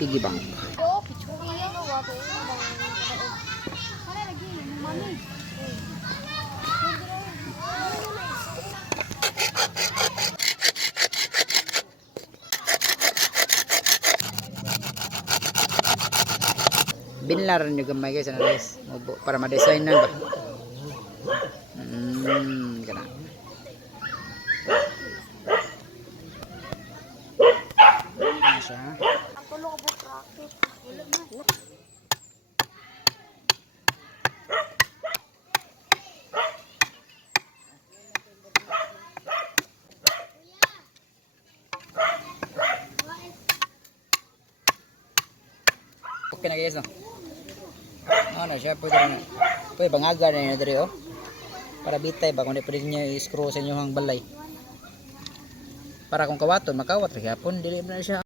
Piggy bank. Binlar nyo gamay guys, ano guys, para ma-designan ba. Kana. Siya. Okay na guys, no? Ano siya, pwede bangaga na yun dito, oh. Para bitay ba, kung di pwede nyo i-screw sa inyong balay. Para kung kawaton, makawat, hapon, dili mo na siya.